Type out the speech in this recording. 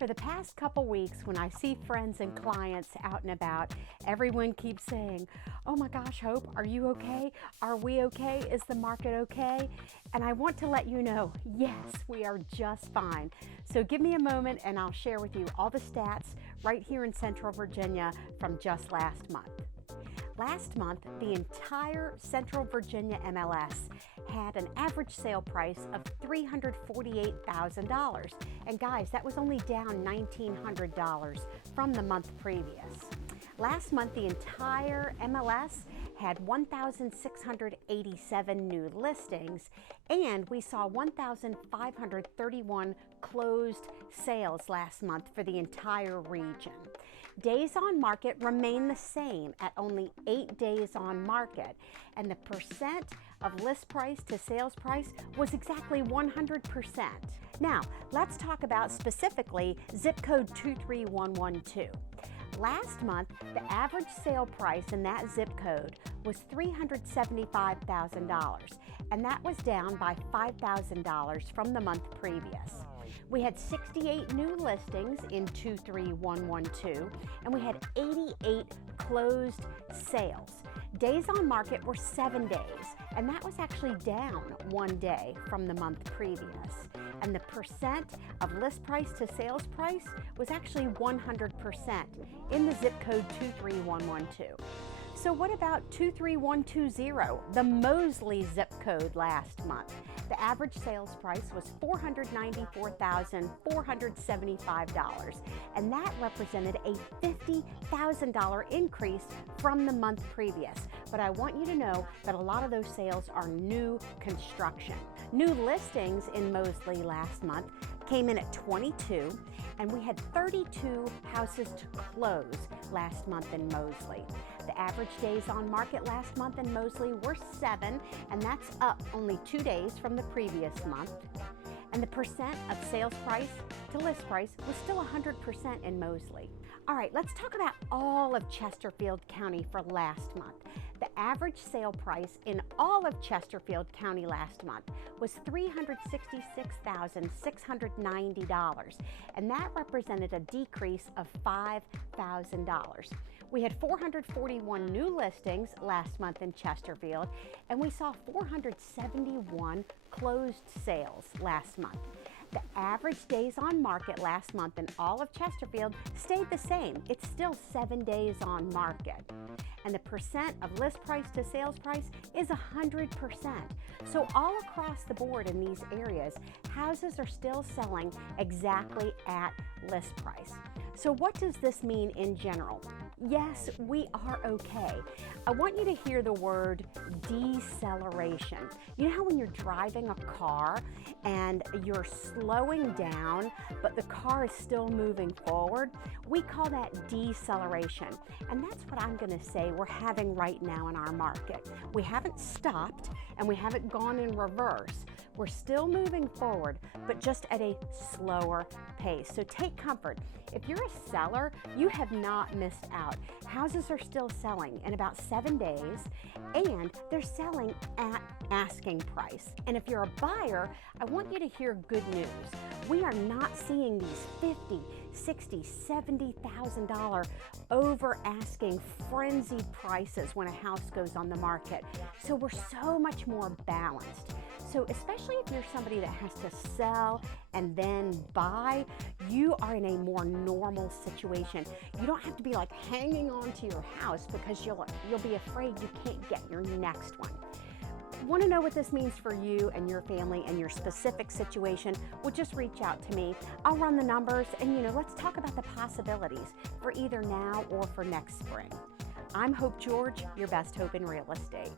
For the past couple weeks, when I see friends and clients out and about, everyone keeps saying, "Oh my gosh, Hope, are you okay? Are we okay? Is the market okay?" And I want to let you know, yes, we are just fine. So give me a moment and I'll share with you all the stats right here in Central Virginia from just last month. Last month, the entire Central Virginia MLS had an average sale price of $348,000. And guys, that was only down $1,900 from the month previous. Last month, the entire MLS had 1,687 new listings, and we saw 1,531 closed sales last month for the entire region. Days on market remain the same at only 8 days on market, and the percent of list price to sales price was exactly 100%. Now, let's talk about specifically zip code 23112. Last month, the average sale price in that zip code was $375,000, and that was down by $5,000 from the month previous. We had 68 new listings in 23112, and we had 88 closed sales. Days on market were 7 days, and that was actually down 1 day from the month previous. And the percent of list price to sales price was actually 100% in the zip code 23112. So what about 23120, the Mosley zip code last month? The average sales price was $494,475, and that represented a $50,000 increase from the month previous. But I want you to know that a lot of those sales are new construction. New listings in Mosley last month came in at 22, and we had 32 houses to close last month in Mosley. The average days on market last month in Mosley were 7, and that's up only 2 days from the previous month. And the percent of sales price to list price was still 100% in Mosley. All right, let's talk about all of Chesterfield County for last month. The average sale price in all of Chesterfield County last month was $366,690, and that represented a decrease of $5,000. We had 441 new listings last month in Chesterfield, and we saw 471 closed sales last month. The average days on market last month in all of Chesterfield stayed the same. It's still 7 days on market. And the percent of list price to sales price is 100%. So all across the board in these areas, houses are still selling exactly at list price. So what does this mean in general? Yes, we are okay. I want you to hear the word deceleration. You know how when you're driving a car and you're slowing down, but the car is still moving forward? We call that deceleration. And that's what I'm going to say we're having right now in our market. We haven't stopped and we haven't gone in reverse. We're still moving forward, but just at a slower pace. So take comfort. If you're a seller, you have not missed out. Houses are still selling in about 7 days, and they're selling at asking price. And if you're a buyer, I want you to hear good news. We are not seeing these $50,000, $60,000, $70,000 over asking frenzied prices when a house goes on the market. So we're so much more balanced. So especially if you're somebody that has to sell and then buy, you are in a more normal situation. You don't have to be like hanging on to your house because you'll be afraid you can't get your next one. Want to know what this means for you and your family and your specific situation? Well, just reach out to me. I'll run the numbers and let's talk about the possibilities for either now or for next spring. I'm Hope George, your best hope in real estate.